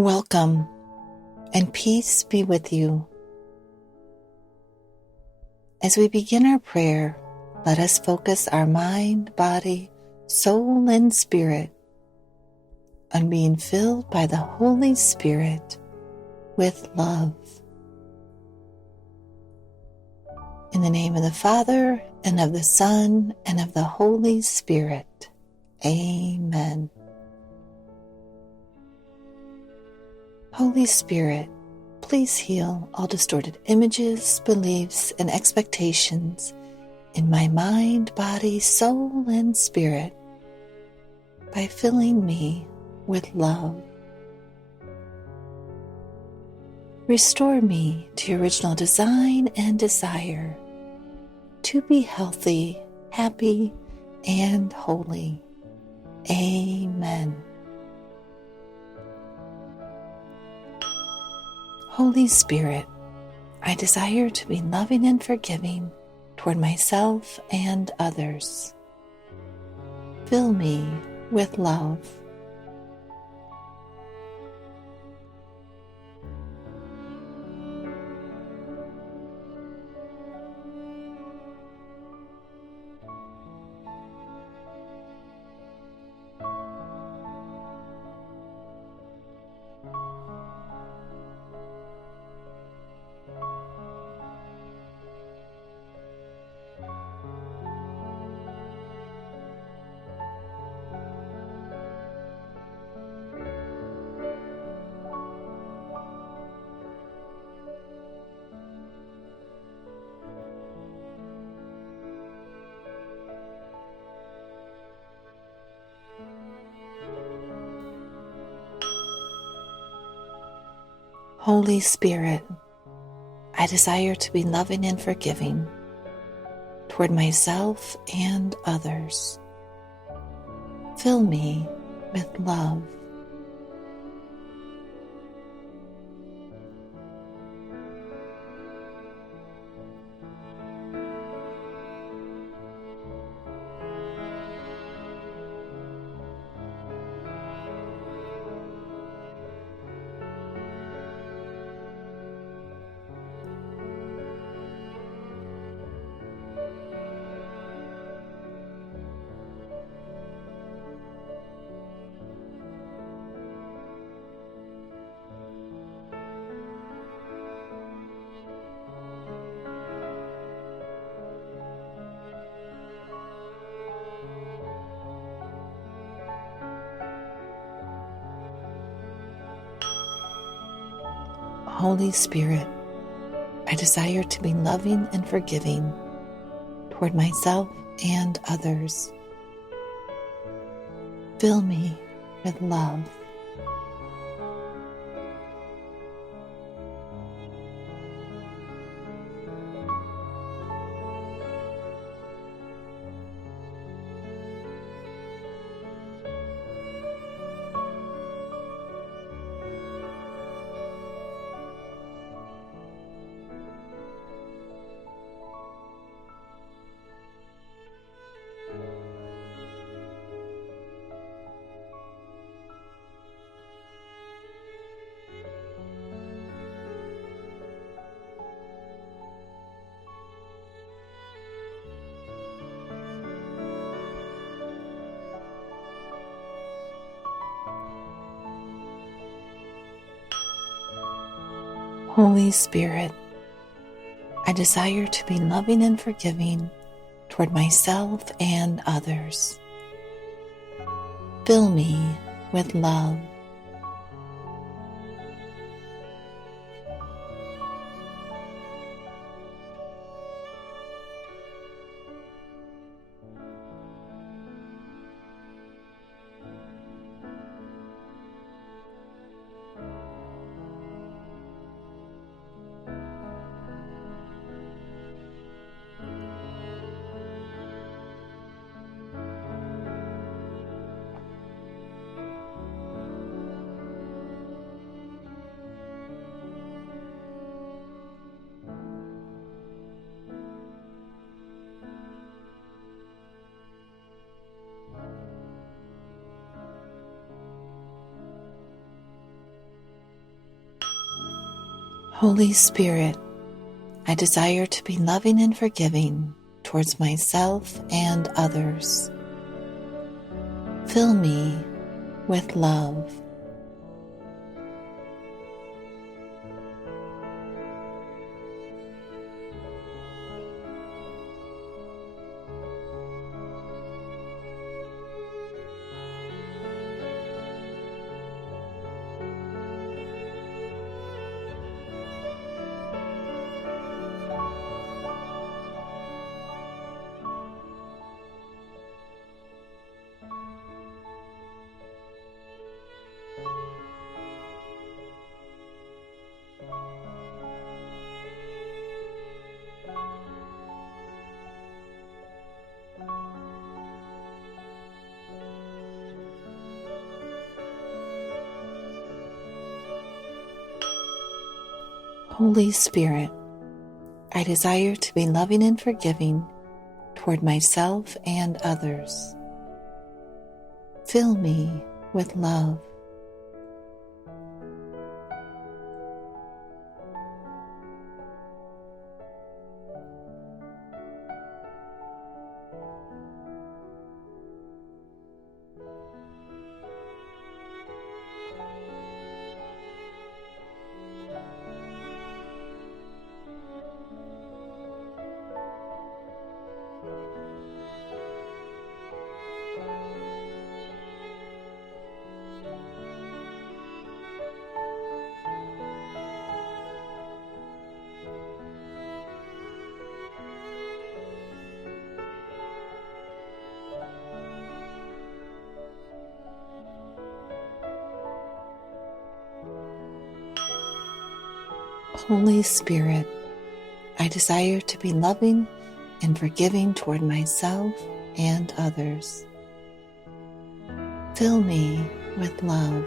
Welcome, and peace be with you. As we begin our prayer, let us focus our mind, body, soul, and spirit on being filled by the Holy Spirit with love. In the name of the Father, and of the Son, and of the Holy Spirit. Amen. Holy Spirit, please heal all distorted images, beliefs, and expectations in my mind, body, soul, and spirit by filling me with love. Restore me to your original design and desire to be healthy, happy, and holy. Amen. Holy Spirit, I desire to be loving and forgiving toward myself and others. Fill me with love. Holy Spirit, I desire to be loving and forgiving toward myself and others. Fill me with love. Holy Spirit, I desire to be loving and forgiving toward myself and others. Fill me with love. Holy Spirit, I desire to be loving and forgiving toward myself and others. Fill me with love. Holy Spirit, I desire to be loving and forgiving towards myself and others. Fill me with love. Holy Spirit, I desire to be loving and forgiving toward myself and others. Fill me with love. Holy Spirit, I desire to be loving and forgiving toward myself and others. Fill me with love.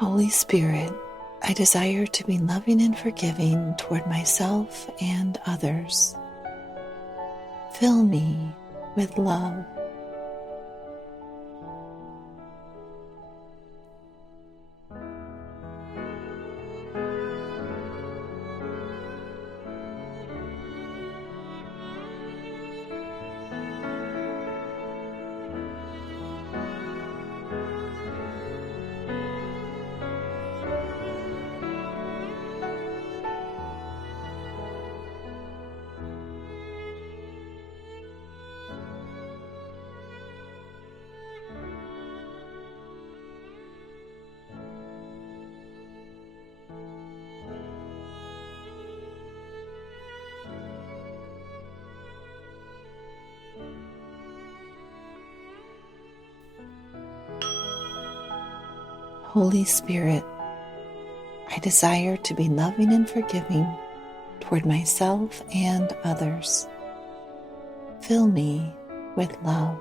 Holy Spirit, I desire to be loving and forgiving toward myself and others. Fill me with love. Holy Spirit, I desire to be loving and forgiving toward myself and others. Fill me with love.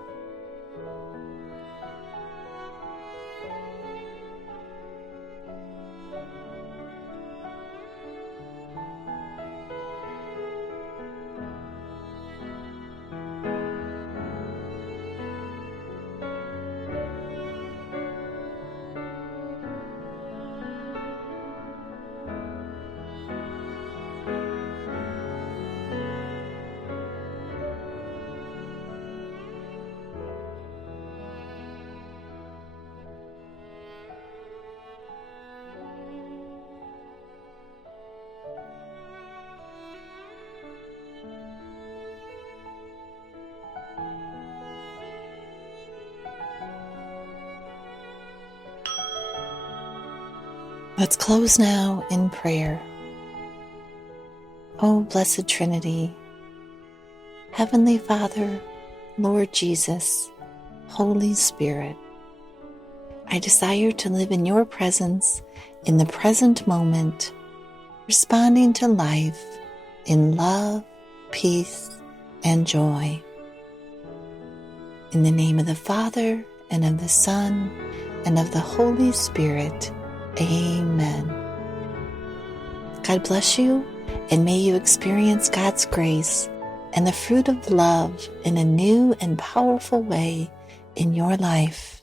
Let's close now in prayer. O Blessed Trinity, Heavenly Father, Lord Jesus, Holy Spirit, I desire to live in your presence in the present moment, responding to life in love, peace, and joy. In the name of the Father, and of the Son, and of the Holy Spirit. Amen. God bless you, and may you experience God's grace and the fruit of love in a new and powerful way in your life.